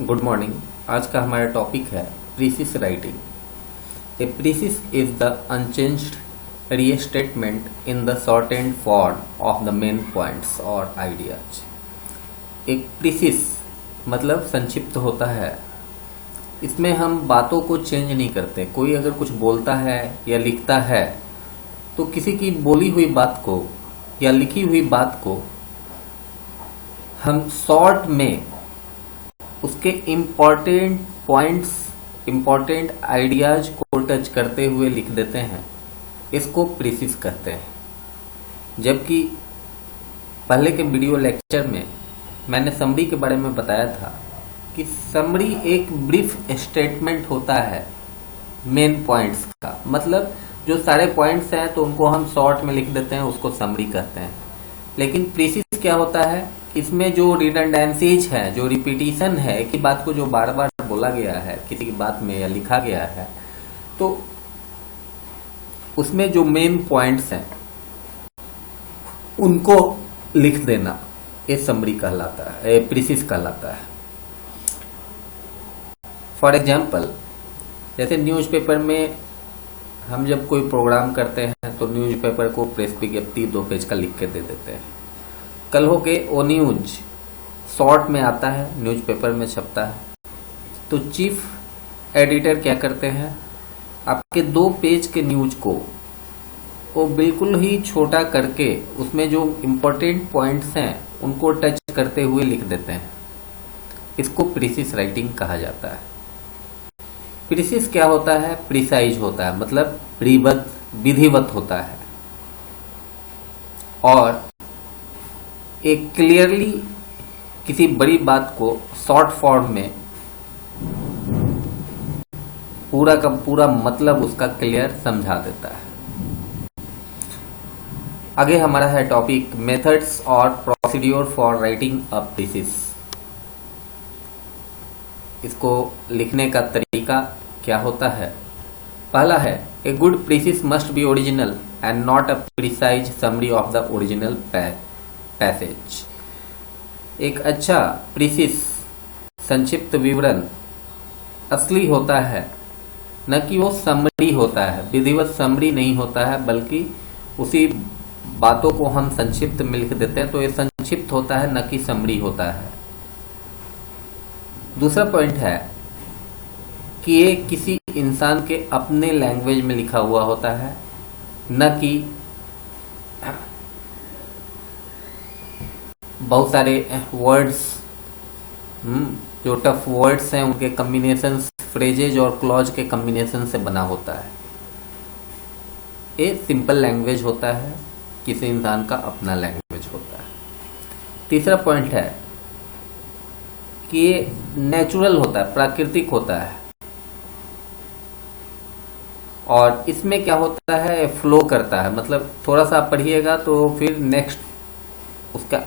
Good morning. आज का हमारा टॉपिक है precis writing. A precis is the unchanged restatement in the shortened form of the main points और ideas. एक precis मतलब संक्षिप्त होता है। इसमें हम बातों को चेंज नहीं करते। कोई अगर कुछ बोलता है या लिखता है तो किसी की बोली हुई बात को या लिखी हुई बात को हम शॉर्ट में उसके इम्पॉर्टेंट पॉइंट्स, इम्पॉर्टेंट आइडियाज को टच करते हुए लिख देते हैं। इसको प्रीसिस कहते हैं। जबकि पहले के वीडियो लेक्चर में मैंने समरी के बारे में बताया था कि समरी एक ब्रीफ स्टेटमेंट होता है मेन पॉइंट्स का। मतलब जो सारे पॉइंट्स हैं तो उनको हम शॉर्ट में लिख देते हैं, उसको समरी कहते हैं। लेकिन प्रीसिस क्या होता है, इसमें जो रिडंडेंसीज है, जो रिपीटिशन है, एक ही बात को जो बार बार बोला गया है किसी की बात में या लिखा गया है, तो उसमें जो मेन पॉइंट्स हैं उनको लिख देना, ये समरी कहलाता है, ये प्रीसिस कहलाता है। फॉर एग्जाम्पल, जैसे न्यूज़पेपर में हम जब कोई प्रोग्राम करते हैं तो न्यूज़पेपर को प्रेस विज्ञप्ति 2 पेज का लिख के दे देते हैं। कल हो के ओ न्यूज शॉर्ट में आता है, न्यूज़पेपर में छपता है, तो चीफ एडिटर क्या करते हैं, आपके 2 पेज के न्यूज को वो बिल्कुल ही छोटा करके उसमें जो इम्पोर्टेंट पॉइंट्स हैं उनको टच करते हुए लिख देते हैं। इसको प्रीसिस राइटिंग कहा जाता है। प्रीसिस क्या होता है, प्रिसाइज होता है, मतलब विधिवत होता है और एक क्लियरली किसी बड़ी बात को शॉर्ट फॉर्म में पूरा का पूरा मतलब उसका क्लियर समझा देता है। आगे हमारा है टॉपिक मेथड्स और procedure for writing a precis. इसको लिखने का तरीका क्या होता है। पहला है, a good precis must be original and not a precise summary of the original passage. एक अच्छा प्रीसिस संक्षिप्त विवरण असली होता है, न कि वो समरी होता है, विधिवत समरी नहीं होता है, बल्कि उसी बातों को हम संक्षिप्त में लिख देते हैं तो ये संक्षिप्त होता है, न कि समरी होता है। दूसरा पॉइंट है कि ये किसी इंसान के अपने लैंग्वेज में लिखा हुआ होता है, न कि बहुत सारे वर्ड्स, जो टफ वर्ड्स हैं उनके कम्बिनेशन, फ्रेजेज और क्लॉज के कम्बिनेशन से बना होता है। ये सिंपल लैंग्वेज होता है, किसी इंसान का अपना लैंग्वेज होता है। तीसरा पॉइंट है कि ये नेचुरल होता है, प्राकृतिक होता है और इसमें क्या होता है, फ्लो करता है। मतलब थोड़ा सा पढ़िएगा तो फिर नेक्स्ट उसका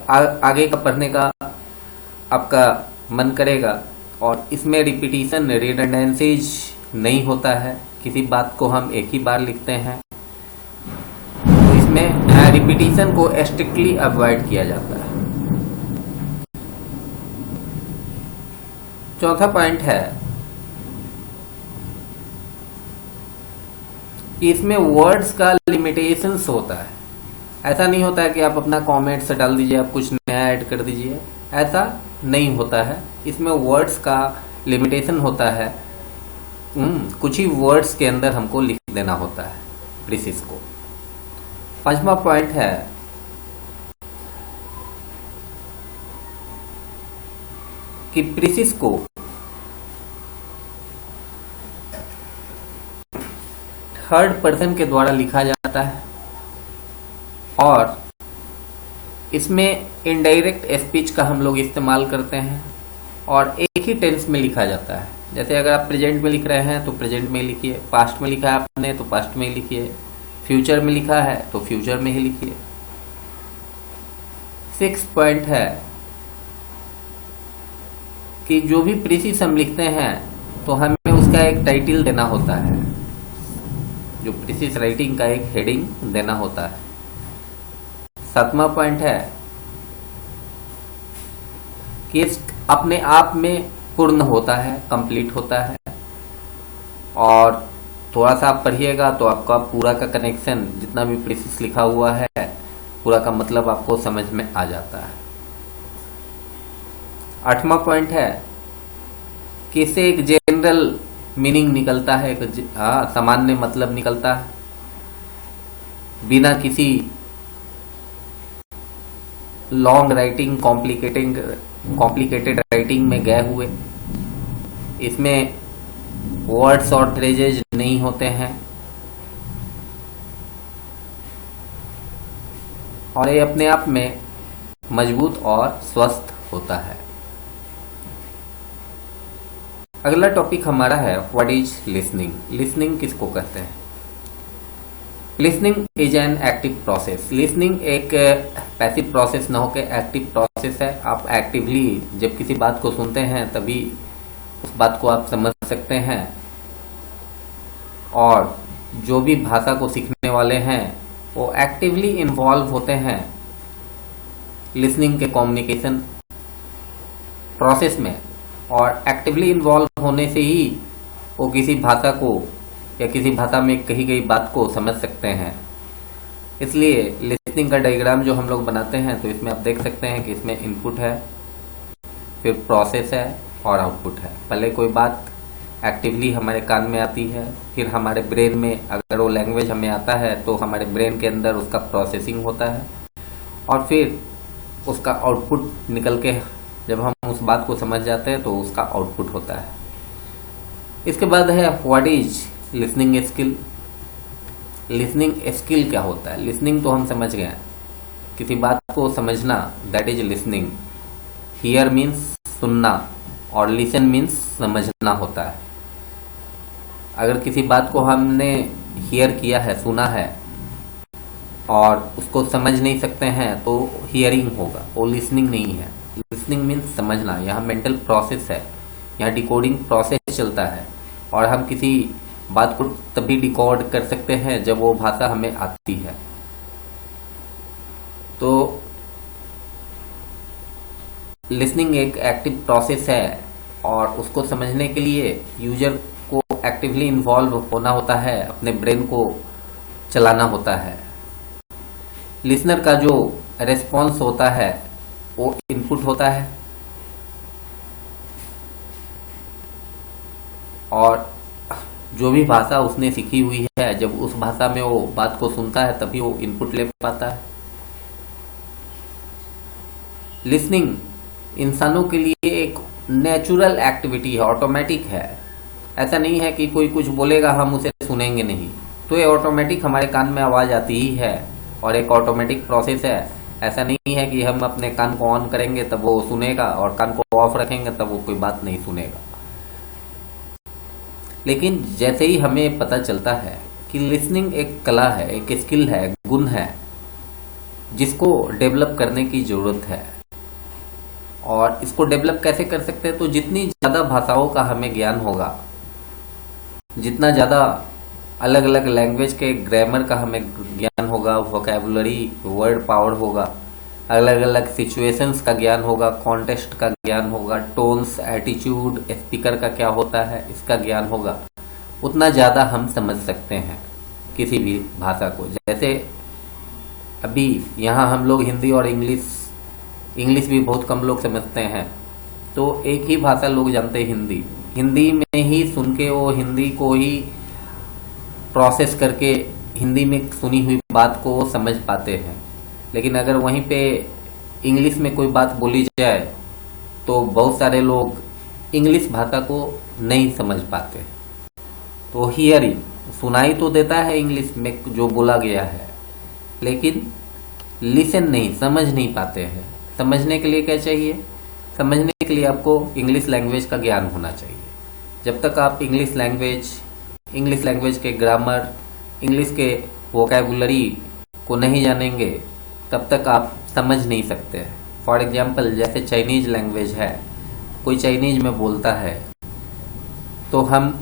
आगे का पढ़ने का आपका मन करेगा। और इसमें रिपीटिशन, रिडंडेंसीज नहीं होता है। किसी बात को हम एक ही बार लिखते हैं तो इसमें रिपीटिशन को स्ट्रिक्टली अवॉइड किया जाता है। चौथा पॉइंट है कि इसमें वर्ड्स का लिमिटेशंस होता है। ऐसा नहीं होता है कि आप अपना कमेंट्स डाल दीजिए, आप कुछ नया ऐड कर दीजिए, ऐसा नहीं होता है। इसमें वर्ड्स का लिमिटेशन होता है। कुछ ही वर्ड्स के अंदर हमको लिख देना होता है प्रीसिस को। पांचवा पॉइंट है कि प्रीसिस को थर्ड पर्सन के द्वारा लिखा जाता है और इसमें इनडायरेक्ट स्पीच का हम लोग इस्तेमाल करते हैं और एक ही टेंस में लिखा जाता है। जैसे अगर आप प्रेजेंट में लिख रहे हैं तो प्रेजेंट में लिखिए, पास्ट में लिखा है आपने तो पास्ट में लिखिए, फ्यूचर में लिखा है तो फ्यूचर में ही लिखिए। 6 पॉइंट है कि जो भी प्रीसिस हम लिखते हैं तो हमें उसका एक टाइटल देना होता है, जो प्रीसिस राइटिंग का एक हेडिंग देना होता है। 7वां पॉइंट है कि अपने आप में पूर्ण होता है, कंप्लीट होता है। और थोड़ा सा आप पढ़िएगा तो आपका पूरा का कनेक्शन, जितना भी प्रीसिस लिखा हुआ है, पूरा का मतलब आपको समझ में आ जाता है। 8वां पॉइंट है कि इससे एक जनरल मीनिंग निकलता है, एक सामान्य मतलब निकलता है, बिना किसी लॉन्ग राइटिंग, कॉम्प्लिकेटेड राइटिंग में गए हुए। इसमें वर्ड्स और फ्रेजेज नहीं होते हैं और ये अपने आप में मजबूत और स्वस्थ होता है। अगला टॉपिक हमारा है व्हाट इज लिसनिंग। लिसनिंग किसको कहते हैं? Listening is an active process. Listening एक पैसिव प्रोसेस न होकर एक्टिव प्रोसेस है। आप एक्टिवली जब किसी बात को सुनते हैं तभी उस बात को आप समझ सकते हैं। और जो भी भाषा को सीखने वाले हैं वो एक्टिवली इन्वॉल्व होते हैं लिसनिंग के कम्युनिकेशन प्रोसेस में। और एक्टिवली इन्वॉल्व होने से ही वो किसी भाषा को या किसी भाषा में कही गई बात को समझ सकते हैं। इसलिए लिसनिंग का डायग्राम जो हम लोग बनाते हैं तो इसमें आप देख सकते हैं कि इसमें इनपुट है, फिर प्रोसेस है और आउटपुट है। पहले कोई बात एक्टिवली हमारे कान में आती है, फिर हमारे ब्रेन में, अगर वो लैंग्वेज हमें आता है तो हमारे ब्रेन के अंदर उसका प्रोसेसिंग होता है और फिर उसका आउटपुट निकल के जब हम उस बात को समझ जाते हैं तो उसका आउटपुट होता है। इसके बाद है what is listening skill. Listening skill क्या होता है? लिसनिंग तो हम समझ गए, किसी बात को समझना, that is listening. Here means सुनना और लिसन मीन्स समझना होता है। अगर किसी बात को हमने हियर किया है, सुना है और उसको समझ नहीं सकते हैं तो हियरिंग होगा, वो लिसनिंग नहीं है। लिसनिंग मीन्स समझना। यहाँ मेंटल प्रोसेस है, यहाँ डिकोडिंग प्रोसेस चलता है और हम किसी बात को तभी डिकोड कर सकते हैं जब वो भाषा हमें आती है। तो लिसनिंग एक एक्टिव प्रोसेस है और उसको समझने के लिए यूजर को एक्टिवली इन्वॉल्व होना होता है, अपने ब्रेन को चलाना होता है। लिसनर का जो रेस्पॉन्स होता है वो इनपुट होता है और जो भी भाषा उसने सीखी हुई है, जब उस भाषा में वो बात को सुनता है तभी वो इनपुट ले पाता है। लिसनिंग इंसानों के लिए एक नेचुरल एक्टिविटी है, ऑटोमेटिक है। ऐसा नहीं है कि कोई कुछ बोलेगा हम उसे सुनेंगे नहीं, तो ये ऑटोमेटिक हमारे कान में आवाज आती ही है और एक ऑटोमेटिक प्रोसेस है। ऐसा नहीं है कि हम अपने कान को ऑन करेंगे तब वो सुनेगा और कान को ऑफ रखेंगे तब वो कोई बात नहीं सुनेगा। लेकिन जैसे ही हमें पता चलता है कि लिसनिंग एक कला है, एक स्किल है, गुण है जिसको डेवलप करने की जरूरत है। और इसको डेवलप कैसे कर सकते हैं? तो जितनी ज्यादा भाषाओं का हमें ज्ञान होगा, जितना ज्यादा अलग अलग लैंग्वेज के ग्रामर का हमें ज्ञान होगा, वोकैबुलरी, वर्ड पावर होगा, अलग अलग सिचुएशंस का ज्ञान होगा, कॉन्टेक्स्ट का ज्ञान होगा, टोन्स, एटीट्यूड, स्पीकर का क्या होता है इसका ज्ञान होगा, उतना ज्यादा हम समझ सकते हैं किसी भी भाषा को। जैसे अभी यहाँ हम लोग हिंदी और इंग्लिश भी बहुत कम लोग समझते हैं, तो एक ही भाषा लोग जानते हैं, हिंदी। हिंदी में ही सुन के वो हिंदी को ही प्रोसेस करके हिंदी में सुनी हुई बात को वो समझ पाते हैं। लेकिन अगर वहीं पे इंग्लिश में कोई बात बोली जाए तो बहुत सारे लोग इंग्लिश भाषा को नहीं समझ पाते। तो हियरिंग, सुनाई तो देता है इंग्लिश में जो बोला गया है, लेकिन लिसन नहीं, समझ नहीं पाते हैं। समझने के लिए क्या चाहिए? समझने के लिए आपको इंग्लिश लैंग्वेज का ज्ञान होना चाहिए। जब तक आप इंग्लिश लैंग्वेज के ग्रामर, इंग्लिश के वोकैबुलरी को नहीं जानेंगे तब तक आप समझ नहीं सकते। फॉर एग्जाम्पल, जैसे चाइनीज लैंग्वेज है, कोई चाइनीज में बोलता है तो हम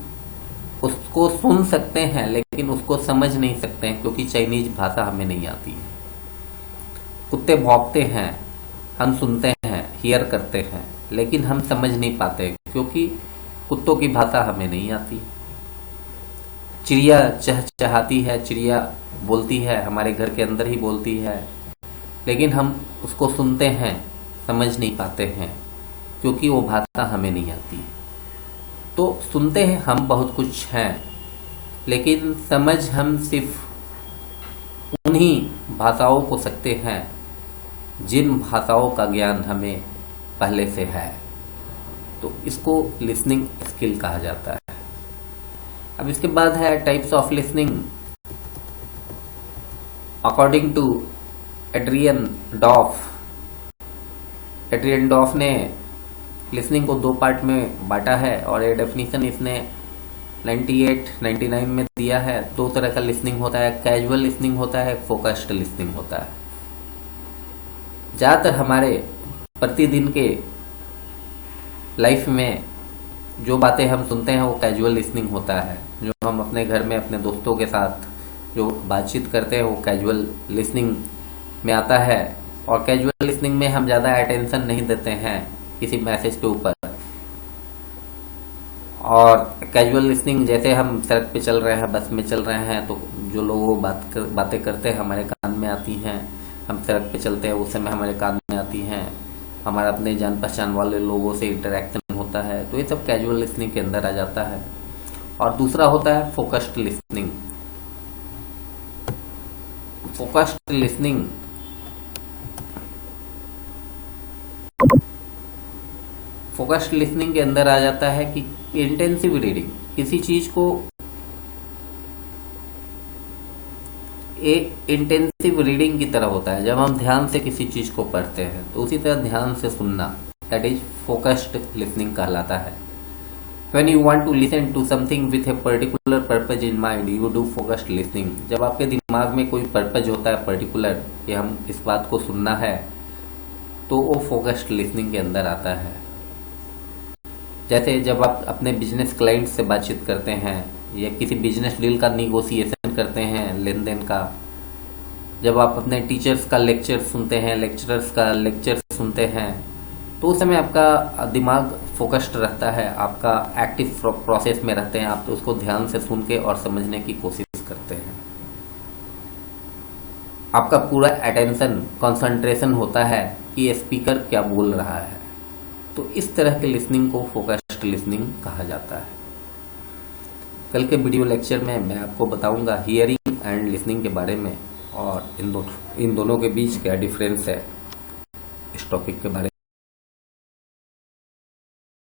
उसको सुन सकते हैं लेकिन उसको समझ नहीं सकते हैं क्योंकि चाइनीज भाषा हमें नहीं आती है। कुत्ते भौंकते हैं, हम सुनते हैं, हियर करते हैं, लेकिन हम समझ नहीं पाते क्योंकि कुत्तों की भाषा हमें नहीं आती। चिड़िया चहचहाती है, चिड़िया बोलती है, हमारे घर के अंदर ही बोलती है, लेकिन हम उसको सुनते हैं, समझ नहीं पाते हैं, क्योंकि वो भाषा हमें नहीं आती। तो सुनते हैं हम बहुत कुछ हैं, लेकिन समझ हम सिर्फ उन्हीं भाषाओं को सकते हैं जिन भाषाओं का ज्ञान हमें पहले से है। तो इसको लिसनिंग स्किल कहा जाता है। अब इसके बाद है types of listening. According to Adrian Doff ने लिसनिंग को 2 पार्ट में बांटा है और ये डेफिनेशन इसने 98-99 में दिया है। 2 तरह का लिसनिंग होता है, कैजुअल लिसनिंग होता है, फोकस्ड लिसनिंग होता है। ज़्यादातर हमारे प्रतिदिन के लाइफ में जो बातें हम सुनते हैं वो कैजुअल लिसनिंग होता है। जो हम अपने घर में अपने दोस्तों के साथ जो बातचीत करते हैं वो कैजुअल लिसनिंग में आता है। और कैजुअल लिसनिंग में हम ज़्यादा अटेंशन नहीं देते हैं किसी मैसेज के ऊपर। और कैजुअल लिसनिंग जैसे हम सड़क पे चल रहे हैं, बस में चल रहे हैं, तो जो लोग बातें करते हैं हमारे कान में आती हैं। हम सड़क पे चलते हैं उस समय हमारे कान में आती हैं। हमारा अपने जान पहचान वाले लोगों से इंटरेक्शन होता है, तो ये सब कैजुअल लिसनिंग के अंदर आ जाता है। और दूसरा होता है फोकस्ड लिसनिंग। फोकस्ड लिसनिंग के अंदर आ जाता है कि इंटेंसिव रीडिंग, किसी चीज को एक इंटेंसिव रीडिंग की तरह होता है। जब हम ध्यान से किसी चीज को पढ़ते हैं तो उसी तरह ध्यान से सुनना, दैट इज फोकस्ड लिसनिंग कहलाता है। When you want to listen to something with a particular purpose in mind, you do focused listening. जब आपके दिमाग में कोई पर्पज होता है पर्टिकुलर कि हम इस बात को सुनना है, तो वो फोकस्ड लिसनिंग के अंदर आता है। जैसे जब आप अपने बिजनेस क्लाइंट से बातचीत करते हैं या किसी बिजनेस डील का निगोशिएशन करते हैं, लेन देन का, जब आप अपने टीचर्स का लेक्चर सुनते हैं, लेक्चरर्स का लेक्चर सुनते हैं, तो उस समय आपका दिमाग फोकस्ड रहता है, आपका एक्टिव प्रोसेस में रहते हैं। आप तो उसको ध्यान से सुन के और समझने की कोशिश करते हैं। आपका पूरा अटेंशन, कंसंट्रेशन होता है कि स्पीकर क्या बोल रहा है। तो इस तरह के लिसनिंग को फोकस्ड लिसनिंग कहा जाता है। कल के वीडियो लेक्चर में मैं आपको बताऊंगा हियरिंग एंड लिसनिंग के बारे में और इन दोनों के बीच क्या डिफरेंस है, इस टॉपिक के बारे में।